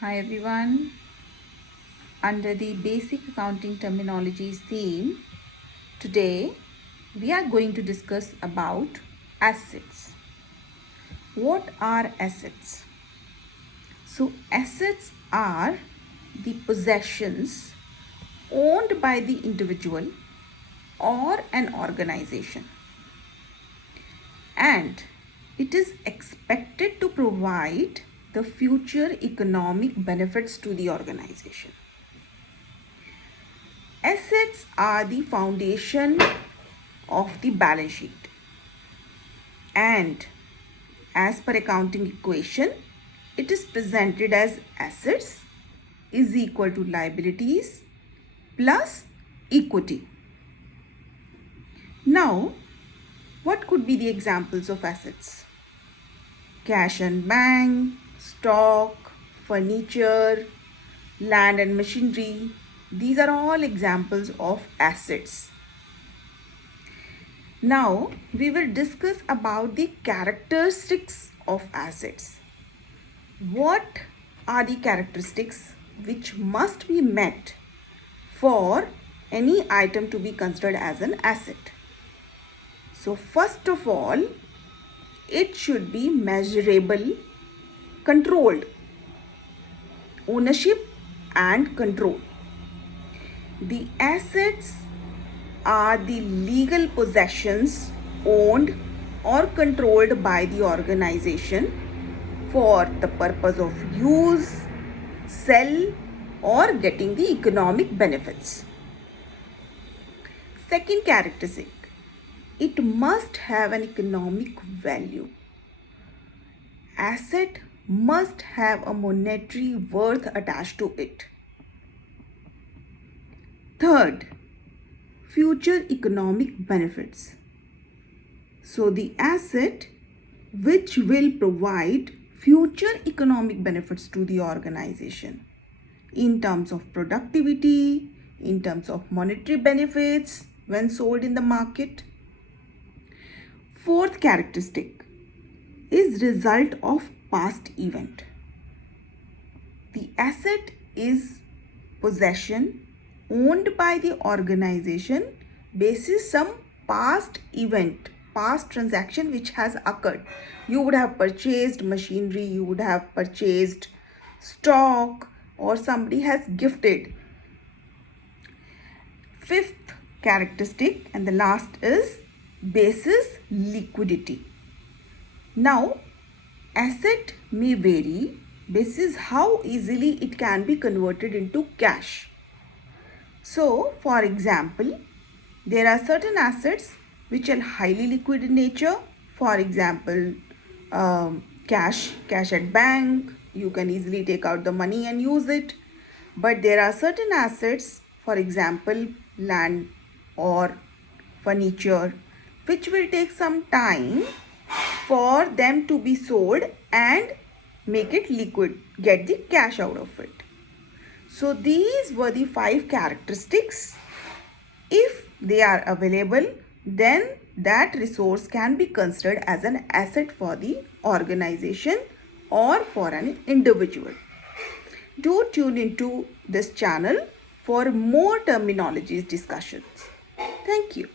Hi everyone. Under the basic accounting terminologies theme, today we are going to discuss about assets. What are assets? So assets are the possessions owned by the individual or an organization, and it is expected to provide the future economic benefits to the organization. Assets are the foundation of the balance sheet, and as per accounting equation, it is presented as assets is equal to liabilities plus equity. Now, what could be the examples of assets? Cash and bank, stock, furniture, land and machinery. These are all examples of assets. Now we will discuss about the characteristics of assets. What are the characteristics which must be met for any item to be considered as an asset? So first of all, it should be measurable, controlled, ownership and control. The assets are the legal possessions owned or controlled by the organization for the purpose of use, sell, or getting the economic benefits. Second characteristic, it must have an economic value. Asset must have a monetary worth attached to it. Third, future economic benefits. So the asset which will provide future economic benefits to the organization in terms of productivity, in terms of monetary benefits when sold in the market. Fourth characteristic is result of past event. The asset is possession owned by the organization basis some past event, past transaction which has occurred. You would have purchased machinery, you would have purchased stock, or somebody has gifted. Fifth characteristic and the last is basis liquidity. Now, asset may vary basis how easily it can be converted into cash. So, for example, there are certain assets which are highly liquid in nature. For example, cash at bank, you can easily take out the money and use it. But there are certain assets, for example, land or furniture, which will take some time for them to be sold and make it liquid, get the cash out of it. So these were the 5 characteristics. If they are available, then that resource can be considered as an asset for the organization or for an individual. Do tune into this channel for more terminologies discussions. Thank you.